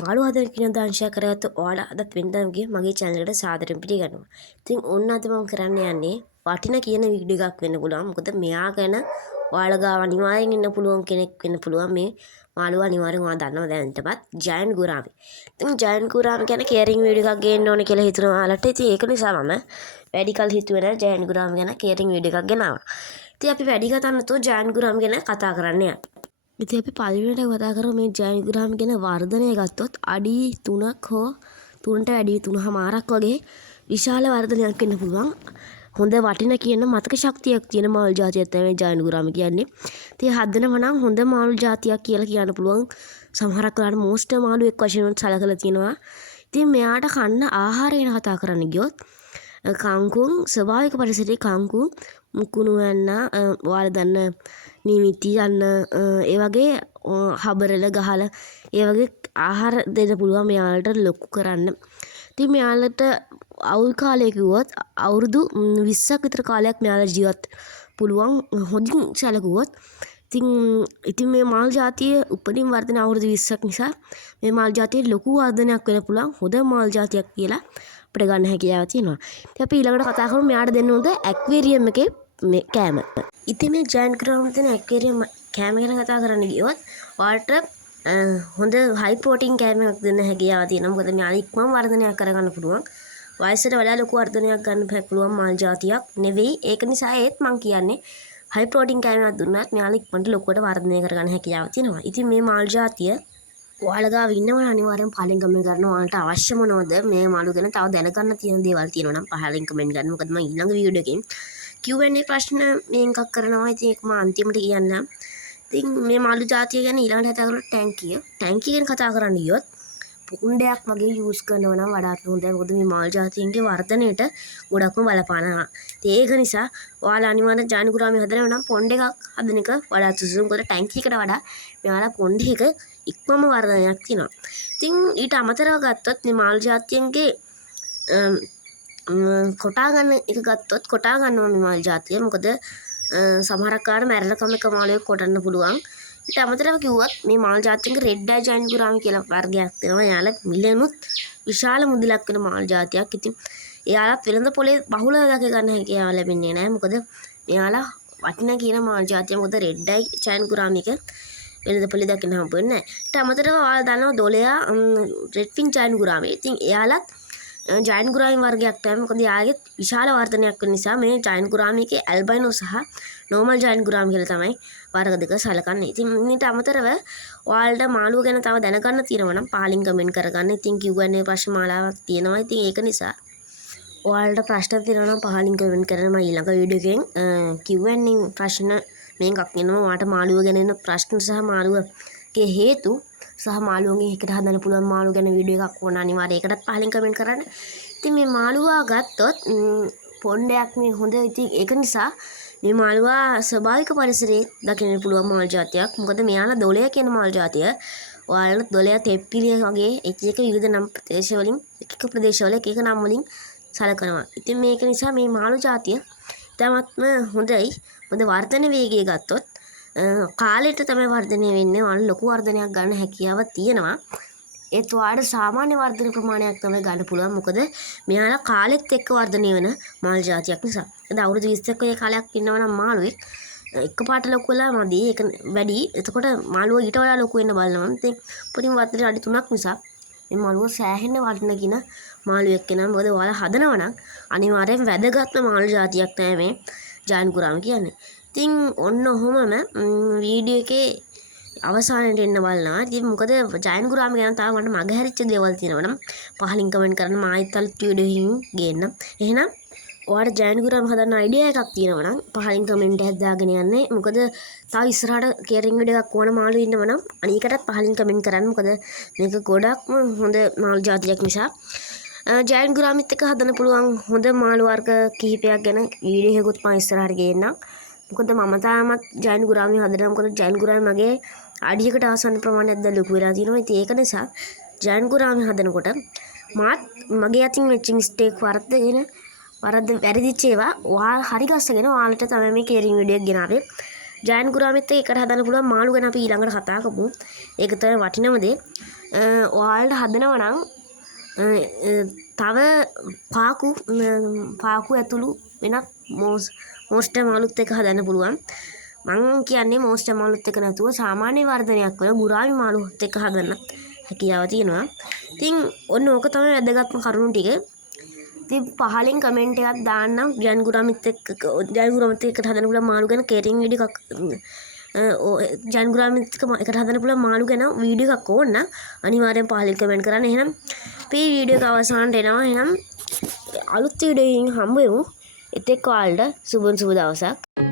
මාළු හදන කියන දංශය කරගත්ත ඔයාලා අදත් වෙනදාගේ මගේ channel එකට සාදරයෙන් පිළිගන්නවා. ඉතින් ඔන්න අද මම කරන්න යන්නේ වටින කියන වීඩියෝ එකක් වෙන්න පුළුවන්. මොකද මෙයා ගැන ඔයාලා ගාව අනිවාර්යෙන් ඉන්න පුළුවන් කෙනෙක් වෙන්න පුළුවන් මේ මාළුවා අනිවාර්යෙන් ඔයා දන්නවා දැනටපත් ජයන්ට් ගුරාමි. ඉතින් ජයන්ට් ගුරාමි ගැන කෙයරින් වීඩියෝ එකක් ගේන්න ඕනේ කියලා හිතුණා ඔයාලට. ඉතින් ඒක නිසා මම වැඩි කල් හිතුවේ නැහැ ජයන්ට් ගුරාමි ගැන කෙයරින් වීඩියෝ එකක් ගෙනාවා. ඉතින් අපි වැඩි කතා නැතුව ජයන්ට් ගුරාමි ගැන කතා කරන්න යනවා. ඉතින් අපි පළවෙනිට කතා කරමු මේ ජයන්ට් ගුරාමි ගැන වර්ධනය ගත්තොත් අඩි 3ක් හෝ 3ට වැඩි 3මාරක් වගේ විශාල වර්ධනයක් වෙන්න පුළුවන්. හොඳ වටින කියන මතක ශක්තියක් තියෙන මාළු జాතියක් තමයි ජයන්ට් ගුරාමි කියන්නේ. ඉතින් හදනව නම් හොඳ මාළු జాතියක් කියලා කියන්න පුළුවන්. සමහරක් වෙලාවට මෝස්ටර් මාළු එක් වශයෙන් සැලකලා තියෙනවා. ඉතින් මෙයාට කන්න ආහාරය ගැන කතා කරන්න ගියොත් කංකුම් ස්වභාවික පරිසරයේ කංකුම් මුකුණු යන ඔයාලා දන්න නිමිති යන ඒ වගේ හබරල ගහලා ඒ වගේ ආහාර දෙන්න පුළුවන් මෙයාලට ලොකු කරන්න. ඉතින් මෙයාලට අවුල් කාලය කිව්වොත් අවුරුදු 20ක් විතර කාලයක් මෙයාලා ජීවත් පුළුවන් හොඳින් සැලකුවොත්. ඉතින් මේ මාළු జాතිය උපරිම වර්ධන අවුරුදු 20ක් නිසා මේ මාළු జాතියේ ලොකු වර්ධනයක් වෙන්න පුළුවන් හොඳ මාළු జాතියක් කියලා අපිට ගන්න හැකියාව තියෙනවා. ඉතින් අපි ඊළඟට කතා කරමු මෙයාට දෙන්න හොඳ ඇක්වේරියම් එකේ මේ කෑම. ඉතින් මේ ජයන්ට් ගුරාමි දෙන ඇක්වේරියම් කෑම ගැන කතා කරන්න ගියොත් ඔයාලට හොඳ හයි ප්‍රෝටීන් කෑමක් දෙන්න හැකියාව තියෙනවා. මොකද මෙයාලා ඉක්මන් වර්ධනයක් කරගන්න පුළුවන්. වයසට වඩා ලොකු වර්ධනයක් ගන්න පුළුවන් මාළු జాතියක් නෙවෙයි. ඒක නිසා ඒත් මම කියන්නේ හයි ප්‍රෝටීන් කෑමක් දුන්නත් මෙයාලා ඉක්මනට ලොකුවට වර්ධනය කරගන්න හැකියාව තියෙනවා. ඉතින් මේ මාළු జాතිය ඔයාලා ගාව ඉන්නවනම් අනිවාර්යෙන් පහලින් කමෙන්ට් කරන්න. ඔයාලට අවශ්‍ය මොනවද මේ මාළු ගැන තව දැනගන්න තියෙන දේවල් තියෙනවා නම් පහලින් කමෙන්ට් කරන්න. මොකද මම ඊළඟ වීඩියෝ එකෙන් Q&A ප්‍රශ්න මේකක් කරනවා. ඉතින් ඒක මම අන්තිමට කියන්නම්. ඉතින් මේ මාළු జాතිය ගැන ඊළඟට කතා කරලා ටැංකිය. ටැංකිය ගැන කතා කරන්න ගියොත් පුණ්ඩයක් වගේ යූස් කරනවා නම් වඩාත් හොඳයි. මොකද මේ මාළු జాතියන්ගේ වර්ධනයට ගොඩක්ම බලපානවා. ඉතින් ඒක නිසා ඔයාලා අනිවාර්යෙන් ජයන්ට් ගුරාමි හදනවා නම් පොණ්ඩ එකක් හදන එක වඩාත් සුදුසුයි. මොකද ටැංකියකට වඩා මෙයාලා පොණ්ඩ එක ඉක්මම වර්ධනයක් තියෙනවා. ඉතින් ඊට අමතරව ගත්තොත් මේ මාළු జాතියන්ගේ කොටා ගන්න එක ගත්තොත් කොටා ගන්නවා මේ මාළු జాතිය. මොකද සමහරක් කාට මැරෙනකම් එක මාළුවෙක් කොටන්න පුළුවන්. ඊට අමතරව කිව්වොත් මේ මාළු జాතියන්ගේ රෙඩ් අයි ජයන්ට් ගුරාමි කියලා වර්ගයක් තියෙනවා. එයාලා මිලියනුත් විශාල මුදලක් වෙන මාළු జాතියක්. ඉතින් එයාලත් වෙළඳ පොලේ බහුලව දැක ගන්න හැකියාව ලැබෙන්නේ නැහැ. මොකද එයාලා වටිනා කියන මාළු జాතිය. මොකද රෙඩ් අයි ජයන්ට් ගුරාමි එක වෙළඳ පොලේ දකින්න හම්බෙන්නේ නැහැ. ඊට අමතරව ඔයාලා දන්නවා දොලයා රෙඩ් ෆින් ජයන්ට් ගුරාමි. ඉතින් එයාලත් ජයන්ට් ගුරාමි වර්ගයක් තමයි. මොකද යාගේ විශාල වර්ධනයක් වෙන නිසා මේ ජයන්ට් ගුරාමිගේ ඇල්බයිනෝ සහ නෝමල් ජයන්ට් ගුරාමි කියලා තමයි වර්ග දෙක සැලකන්නේ. ඉතින් ඊට අමතරව ඔයාලට මාළුව ගැන තව දැනගන්න තියෙනවා නම් පහලින් කමෙන්ට් කරගන්න. ඉතින් Q&A ප්‍රශ්න මාලාවක් තියෙනවා. ඉතින් ඒක නිසා ඔයාලට ප්‍රශ්න තියෙනවා නම් පහලින් කමෙන්ට් කරන්න. මම ඊළඟ වීඩියෝ එකෙන් Q&A ප්‍රශ්න මේකක් එනවා. ඔයාලට මාළුව ගැන එන ප්‍රශ්න සහ මාළුවගේ හේතු සහ මාළුවන්ගේ එකට හදන්න පුළුවන් මාළු ගැන වීඩියෝ එකක් ඕන අනිවාර්යයෙන් ඒකටත් පහලින් කමෙන්ට් කරන්න. ඉතින් මේ මාළුවා ගත්තොත් පොණ්ඩයක් මේ හොඳ. ඉතින් ඒක නිසා මේ මාළුවා ස්වභාවික පරිසරයේ දකින්න පුළුවන් මාළු జాතියක්. මොකද මෙයාලා දොලය කියන මාළු జాතිය. ඔයාලට දොලය තෙප්පිලිය වගේ එක එක විවිධ නම් ප්‍රදේශවලින් එක එක ප්‍රදේශවල එක එක නම් වලින් සැලකනවා. ඉතින් මේක නිසා මේ මාළු జాතිය ඉතාමත්ම හොඳයි. මොකද වර්ධන වේගය ගත්තොත් කාලෙට තමයි වර්ධනය වෙන්නේ. ඔයාලා ලොකු වර්ධනයක් ගන්න හැකියාව තියෙනවා. ඒත් ඔයාලට සාමාන්‍ය වර්ධන ප්‍රමාණයක් තමයි ගන්න පුළුවන්. මොකද මෙයාලා කාලෙත් එක්ක වර්ධනය වෙන මාළු జాතියක් නිසා. දැන් අවුරුදු 20ක් වගේ කාලයක් ඉන්නවා නම් මාළුවෙක් එකපාරට ලොකු වෙලා මදි. ඒක වැඩි. එතකොට මාළුව ඊට වඩා ලොකු වෙන්න බලනවා. ඉතින් උපරිම වර්ධනය අඩි 3ක් නිසා මේ මාළුව සෑහෙන වටින කියන මාළුවෙක් වෙනවා. මොකද ඔයාලා හදනවා නම් අනිවාර්යෙන් වැදගත්ම මාළු జాතියක් තමයි මේ ජයන්ට් ගුරාමි කියන්නේ. ඉතින් ඔන්න ඔහොමම වීඩියෝ එකේ අවසානයට එන්න බලනවා. ඉතින් මොකද ජයන්ට් ගුරාමි ගැන තව මට මගහැරිච්ච දේවල් තියෙනවා නම් පහලින් කමෙන්ට් කරන්න. මම ආයෙත් අලුත් වීඩියෝ එකකින් ගේන්න. එහෙනම් ඔයාලට ජයන්ට් ගුරාමි හදන්න අයිඩියා එකක් තියෙනවා නම් පහලින් කමෙන්ට් එකක් දාගෙන යන්න. මොකද තව ඉස්සරහට කෙයරින් වීඩියෝ එකක් ඕන මාළු ඉන්නව නම් අනිකටත් පහලින් කමෙන්ට් කරන්න. මොකද මේක ගොඩක්ම හොඳ මාළු జాතියක් නිසා ජයන්ට් ගුරාමිත් එක්ක හදන්න පුළුවන් හොඳ මාළු වර්ග කිහිපයක් ගැන වීඩියෝ එකකුත් මම ඉස්සරහට ගේන්නම්. මොකද මම තාමත් ජයන්ට් ගුරාමි හදනවා. මොකද ජයන්ට් ගුරාමි මගේ අඩියකට ආසන්න ප්‍රමාණයක් දැන් ලොකු වෙලා තියෙනවා. ඉතින් ඒක නිසා ජයන්ට් ගුරාමි හදනකොට මාත් මගේ අතින් වෙච්ච මිස්ටේක් වැරදිච්ච ඒවා ඔයා හරි ගස්සගෙන ඔයාලට තමයි මේ කෙයරින් වීඩියෝ එක ගෙනාවේ. ජයන්ට් ගුරාමිත් එක්ක එකට හදන්න පුළුවන් මාළු ගැන අපි ඊළඟට කතා කරමු. ඒක තමයි වටිනම දේ. ඔයාලට හදනවා නම් තව පාකු ඇතුළු වෙනත් මෝස්ට මාළුත් එක හදන්න පුළුවන්. මං කියන්නේ මෝස්ට මාළුත් එක නැතුව සාමාන්‍ය වර්ධනයක් වල ගුරාමි මාළුත් එක හදන්න හැකියාව තියෙනවා. ඉතින් ඔන්න ඕක තමයි වැදගත්ම කරුණු ටික. ඉතින් පහලින් කමෙන්ට් එකක් දාන්නම් ජයන් ගුරාමිත් එක්ක හදන්න පුළුවන් මාළු ගැන කේරින් වීඩියෝ එකක් ජයන් ගුරාමිත් එකට හදන්න පුළුවන් මාළු ගැන වීඩියෝ එකක් ඕන නම් අනිවාර්යෙන් පහලින් කමෙන්ට් කරන්න. එහෙනම් මේ වීඩියෝ එක අවසානට එනවා. එහෙනම් අලුත් වීඩියෝ එකකින් හම්බ වෙමු. එතෙක් ඔයාලට සුබ දවසක්.